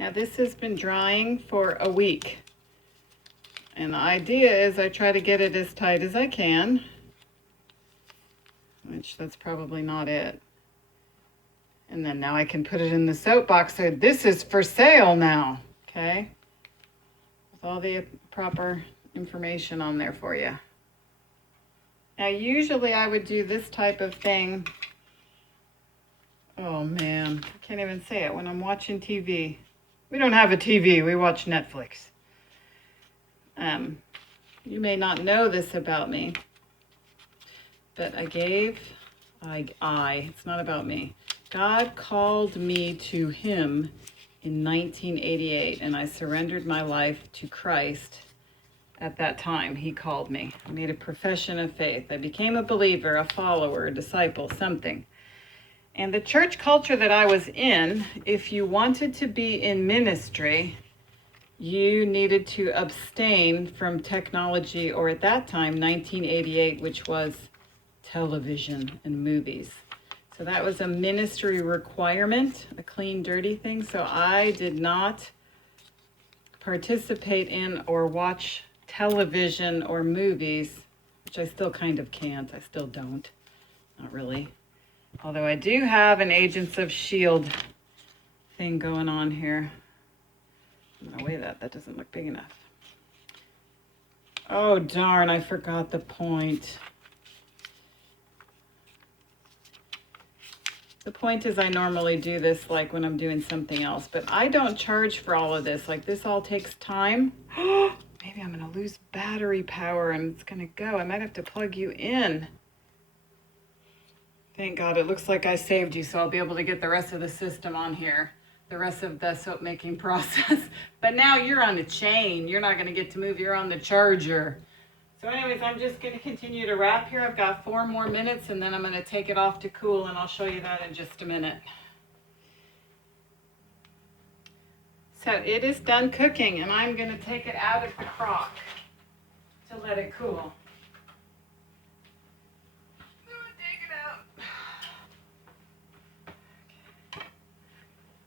Now this has been drying for a week. And the idea is I try to get it as tight as I can, which that's probably not it. And then now I can put it in the soap box. So this is for sale now, okay? With all the proper information on there for you. Now usually I would do this type of thing. Oh man, I can't even say it when I'm watching TV. We don't have a TV, we watch Netflix. You may not know this about me, but it's not about me. God called me to him in 1988, and I surrendered my life to Christ at that time. He called me. I made a profession of faith. I became a believer, a follower, a disciple, something. And the church culture that I was in, if you wanted to be in ministry, you needed to abstain from technology, or at that time, 1988, which was television and movies. So that was a ministry requirement, a clean, dirty thing. So I did not participate in or watch television or movies, which I still kind of can't. I still don't. Not really. Although I do have an Agents of S.H.I.E.L.D. thing going on here. I'm going to weigh that. That doesn't look big enough. Oh, darn. I forgot the point. The point is I normally do this like when I'm doing something else, but I don't charge for all of this. Like this all takes time. Maybe I'm going to lose battery power and it's going to go. I might have to plug you in. Thank God. It looks like I saved you, so I'll be able to get the rest of the system on here. The rest of the soap making process. But now you're on the chain. You're not going to get to move. You're on the charger. So anyways, I'm just going to continue to wrap here. I've got 4 more minutes and then I'm going to take it off to cool, and I'll show you that in just a minute. So it is done cooking, and I'm going to take it out of the crock to let it cool. Take it out.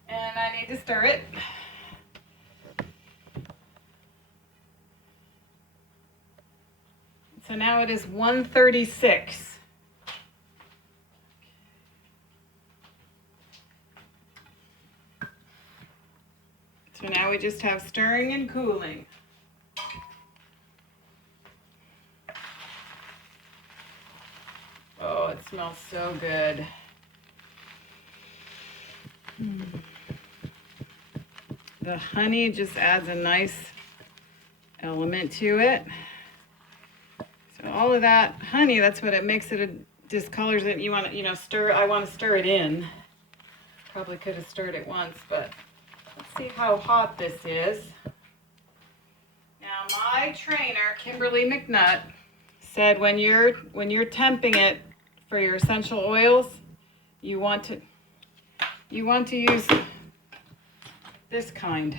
And I need to stir it. So now it is 1:36. So now we just have stirring and cooling. Oh, it smells so good. The honey just adds a nice element to it. So all of that honey, that's what it makes it, discolors it. You want to, stir. I want to stir it in. Probably could have stirred it once, but let's see how hot this is. Now my trainer, Kimberly McNutt, said when you're temping it for your essential oils, you want to use this kind.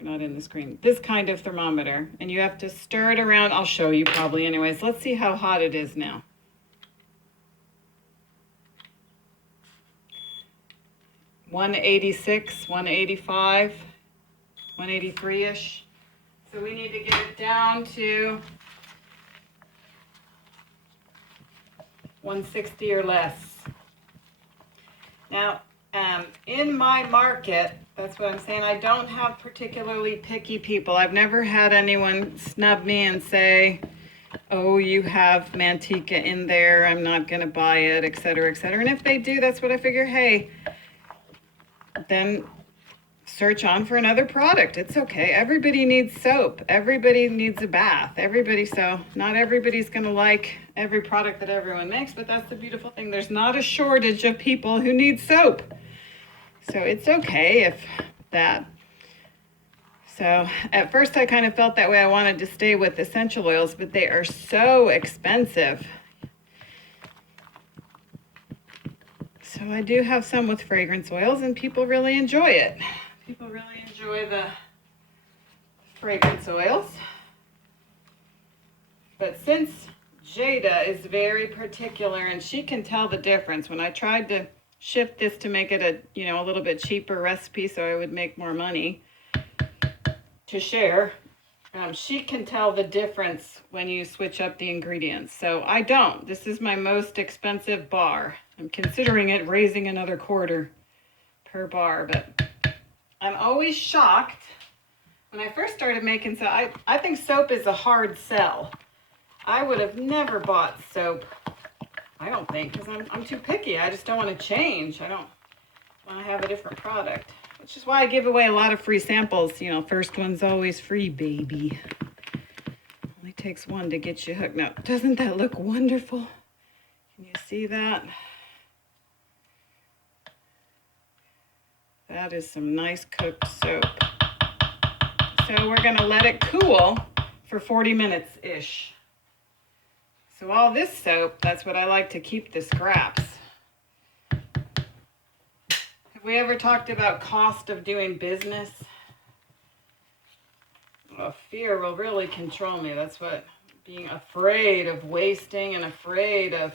You're not in the screen. This kind of thermometer, and you have to stir it around. I'll show you probably anyways. Let's see how hot it is now. $186, 185, 183-ish. So we need to get it down to 160 or less. Now, in my market, that's what I'm saying, I don't have particularly picky people. I've never had anyone snub me and say, oh, you have Manteca in there, I'm not going to buy it, etc., etc. And if they do, that's what I figure, hey, then search on for another product. It's okay. Everybody needs soap. Everybody needs a bath. So not everybody's going to like every product that everyone makes, but that's the beautiful thing. There's not a shortage of people who need soap. So it's okay if that. So at first I kind of felt that way. I wanted to stay with essential oils, but they are so expensive. So I do have some with fragrance oils, and people really enjoy it. People really enjoy the fragrance oils. But since Jada is very particular and she can tell the difference, when I tried to shift this to make it a little bit cheaper recipe so I would make more money to share. She can tell the difference when you switch up the ingredients. So I don't. This is my most expensive bar. I'm considering it raising another quarter per bar, but I'm always shocked. When I first started making soap, I think soap is a hard sell. I would have never bought soap, I don't think, because I'm too picky. I just don't want to change. I don't want to have a different product, which is why I give away a lot of free samples. First one's always free, baby. Only takes one to get you hooked. Now, doesn't that look wonderful? Can you see that? That is some nice cooked soap. So we're gonna let it cool for 40 minutes-ish. So all this soap, that's what I like to keep the scraps. Have we ever talked about cost of doing business? Well, fear will really control me. That's what being afraid of wasting and afraid of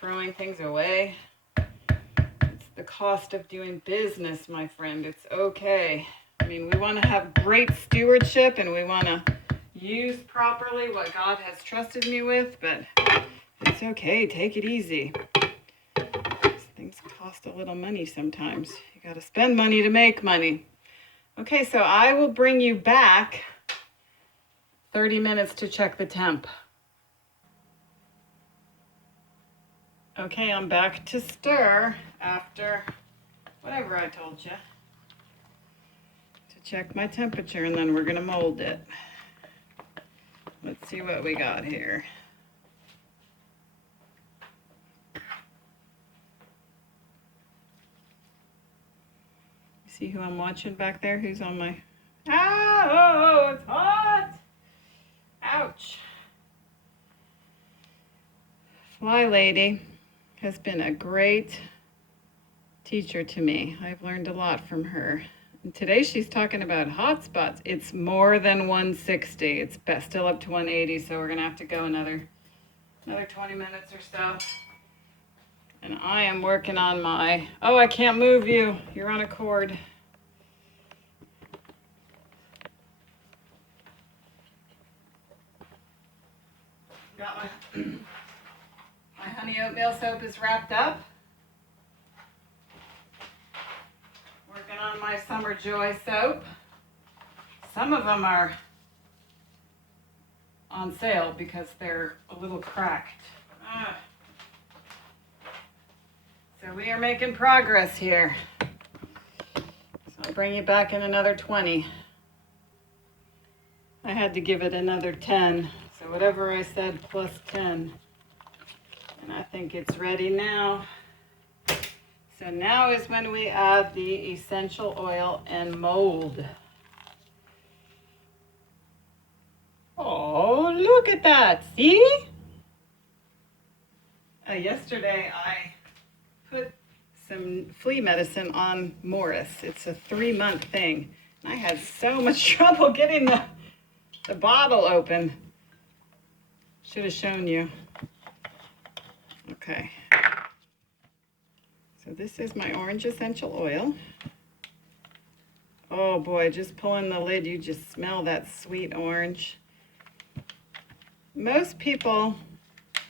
throwing things away. It's the cost of doing business, my friend. It's okay. I mean, we want to have great stewardship and we want to use properly what God has trusted me with, but it's okay. Take it easy. Things cost a little money sometimes. You got to spend money to make money. Okay, so I will bring you back 30 minutes to check the temp. Okay, I'm back to stir after whatever I told you. To check my temperature, and then we're going to mold it. Let's see what we got here. See who I'm watching back there? Who's on my... Oh, it's hot! Ouch. Fly Lady has been a great teacher to me. I've learned a lot from her. And today she's talking about hot spots. It's more than 160. It's still up to 180, so we're going to have to go another 20 minutes or so. And I am working on my... Oh, I can't move you. You're on a cord. Got my honey oatmeal soap is wrapped up. Working on my Summer Joy soap. Some of them are on sale because they're a little cracked. So we are making progress here. So I'll bring you back in another 20. I had to give it another 10. So whatever I said plus 10. And I think it's ready now. So now is when we add the essential oil and mold. Oh, look at that. See? Yesterday I put some flea medicine on Morris. It's a 3-month thing. And I had so much trouble getting the bottle open. Should have shown you. Okay. So this is my orange essential oil. Oh boy, just pulling the lid, you just smell that sweet orange. Most people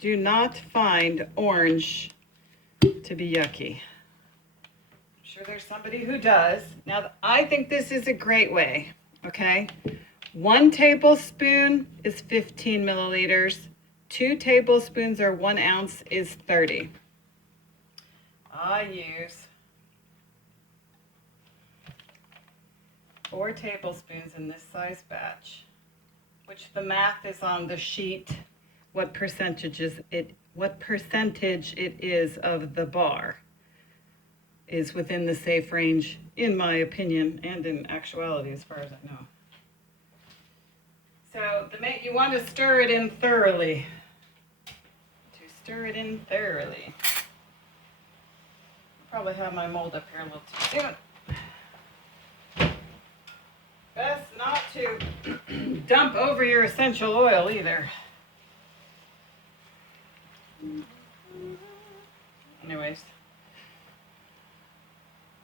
do not find orange to be yucky. I'm sure there's somebody who does. Now, I think this is a great way, okay? 1 tablespoon is 15 milliliters. 2 tablespoons or 1 ounce is 30. I use 4 tablespoons in this size batch, which the math is on the sheet, what percentage it is of the bar is within the safe range, in my opinion, and in actuality, as far as I know. So you want to stir it in thoroughly. Probably have my mold up here a little too soon. Best not to dump over your essential oil either. Anyways,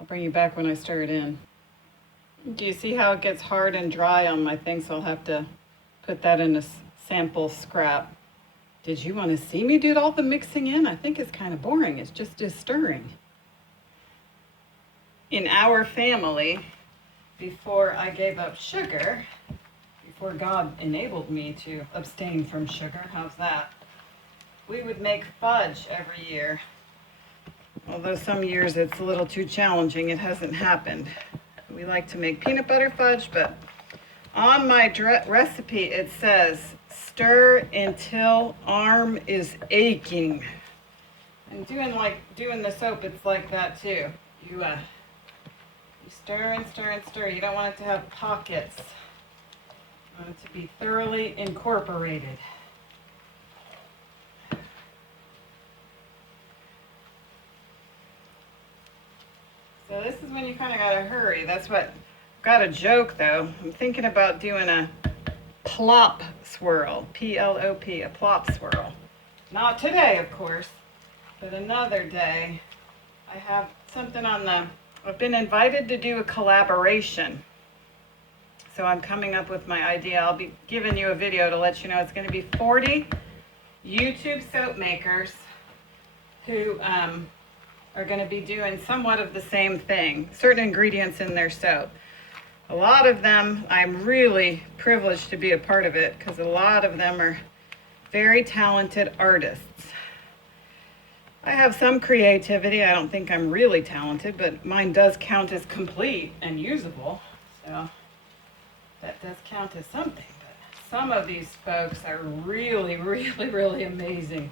I'll bring you back when I stir it in. Do you see how it gets hard and dry on my thing? So I'll have to put that in a sample scrap. Did you want to see me do all the mixing in? I think it's kind of boring. It's just a stirring. In our family, before I gave up sugar, before God enabled me to abstain from sugar, how's that? We would make fudge every year. Although some years it's a little too challenging, it hasn't happened. We like to make peanut butter fudge, but on my recipe it says, stir until arm is aching. And doing the soap, it's like that too. You stir and stir and stir. You don't want it to have pockets. You want it to be thoroughly incorporated. So this is when you kind of got to hurry. That's what, got a joke though. I'm thinking about doing a plop swirl, P-L-O-P, a plop swirl. Not today, of course, but another day. I have something I've been invited to do a collaboration. So I'm coming up with my idea. I'll be giving you a video to let you know. It's going to be 40 YouTube soap makers who are going to be doing somewhat of the same thing, certain ingredients in their soap. A lot of them, I'm really privileged to be a part of it because a lot of them are very talented artists. I have some creativity. I don't think I'm really talented, but mine does count as complete and usable. So that does count as something. But some of these folks are really, really, really amazing.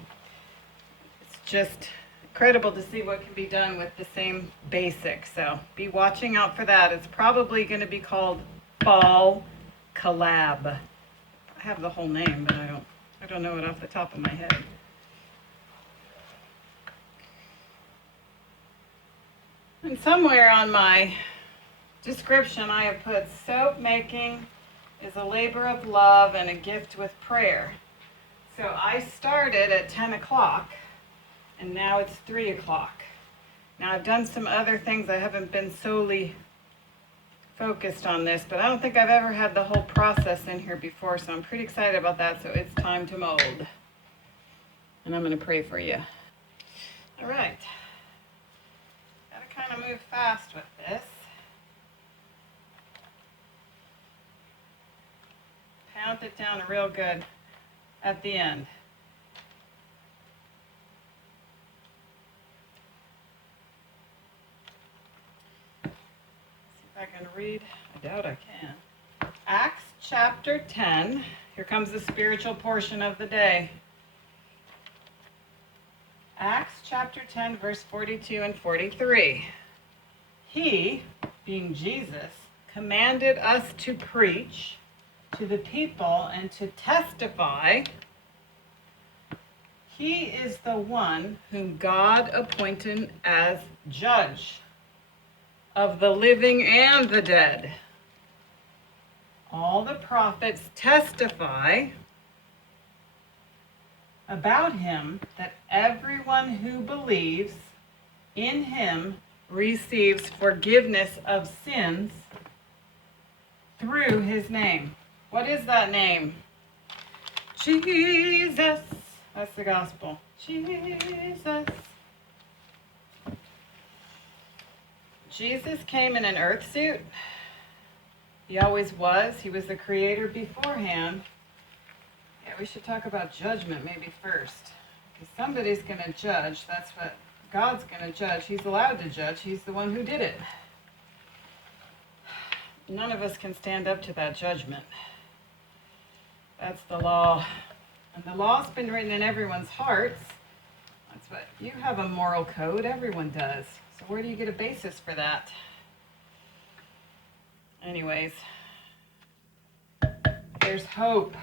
It's just incredible to see what can be done with the same basics. So be watching out for that. It's probably going to be called Fall Collab. I have the whole name, but I don't know it off the top of my head. And somewhere on my description I have put soap making is a labor of love and a gift with prayer. So I started at 10 o'clock and now it's 3 o'clock. Now I've done some other things. I haven't been solely focused on this, but I don't think I've ever had the whole process in here before, so I'm pretty excited about that. So it's time to mold. And I'm going to pray for you. All right. Kind of move fast with this. Pound it down real good at the end. See if I can read. I doubt I can. Acts chapter 10. Here comes the spiritual portion of the day. Acts chapter 10, verse 42 and 43. He, being Jesus, commanded us to preach to the people and to testify. He is the one whom God appointed as judge of the living and the dead. All the prophets testify about him that everyone who believes in him receives forgiveness of sins through his name. What is that name? Jesus. That's the gospel. Jesus. Jesus came in an earth suit. He always was. He was the creator beforehand. Yeah, we should talk about judgment maybe first. Because somebody's going to judge. That's what God's going to judge. He's allowed to judge. He's the one who did it. None of us can stand up to that judgment. That's the law. And the law's been written in everyone's hearts. That's what, you have a moral code. Everyone does. So where do you get a basis for that? Anyways, there's hope.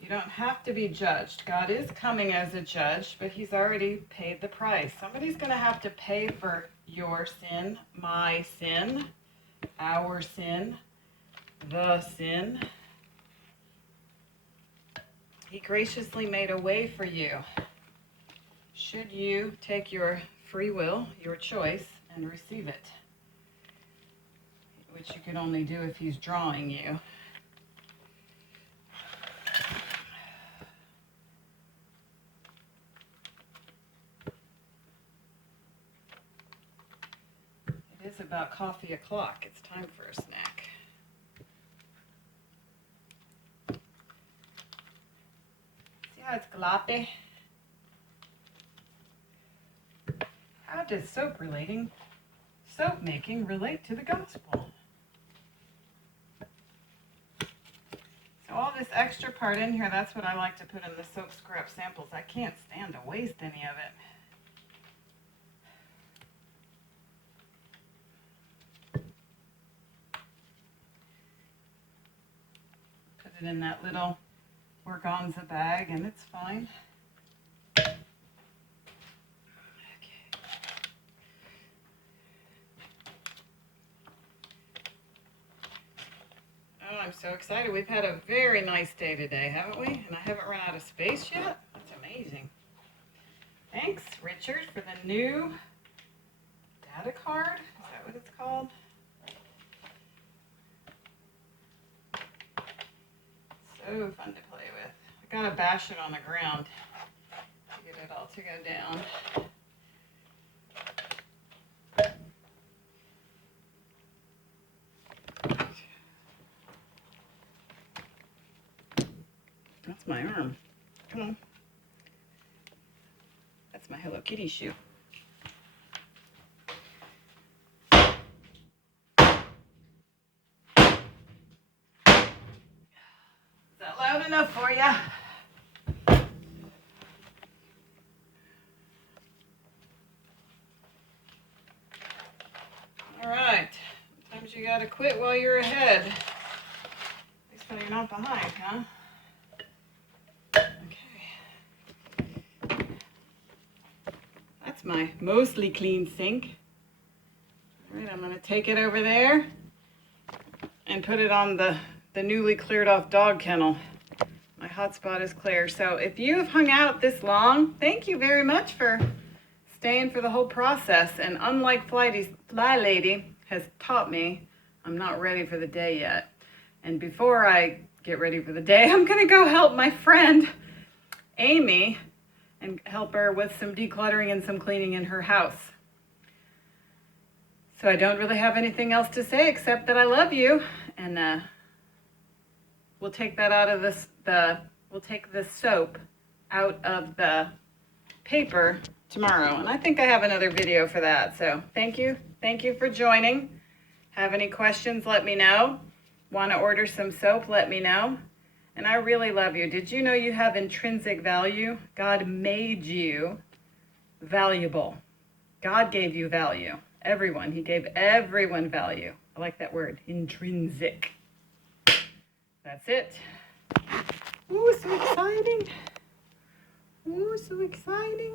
You don't have to be judged. God is coming as a judge, but he's already paid the price. Somebody's going to have to pay for your sin, my sin, our sin, the sin. He graciously made a way for you. Should you take your free will, your choice, and receive it? which you could only do if he's drawing you. It is about coffee o'clock. It's time for a snack. See how it's gloppy? How does soap making relate to the gospel? So all this extra part in here, that's what I like to put in the soap scrub samples. I can't stand to waste any of it. Put it in that little organza bag and it's fine. Oh, I'm so excited. We've had a very nice day today, haven't we? And I haven't run out of space yet. That's amazing. Thanks, Richard, for the new data card. Is that what it's called? So fun to play with. I gotta bash it on the ground to get it all to go down. That's my arm. Come on. That's my Hello Kitty shoe. Is that loud enough for you? All right. Sometimes you gotta quit while you're ahead. At least when you're not behind, huh? That's my mostly clean sink. All right, I'm gonna take it over there and put it on the newly cleared off dog kennel. My hotspot is clear. So if you have hung out this long, thank you very much for staying for the whole process. And unlike Fly Lady has taught me, I'm not ready for the day yet. And before I get ready for the day, I'm gonna go help my friend, Amy, and help her with some decluttering and some cleaning in her house. So I don't really have anything else to say except that I love you, and we'll take that out of we'll take the soap out of the paper tomorrow. And I think I have another video for that. So thank you for joining. Have any questions, let me know. Want to order some soap, let me know. And I really love you. Did you know you have intrinsic value? God made you valuable. God gave you value. Everyone. He gave everyone value. I like that word, intrinsic. That's it. Ooh, so exciting. Ooh, so exciting.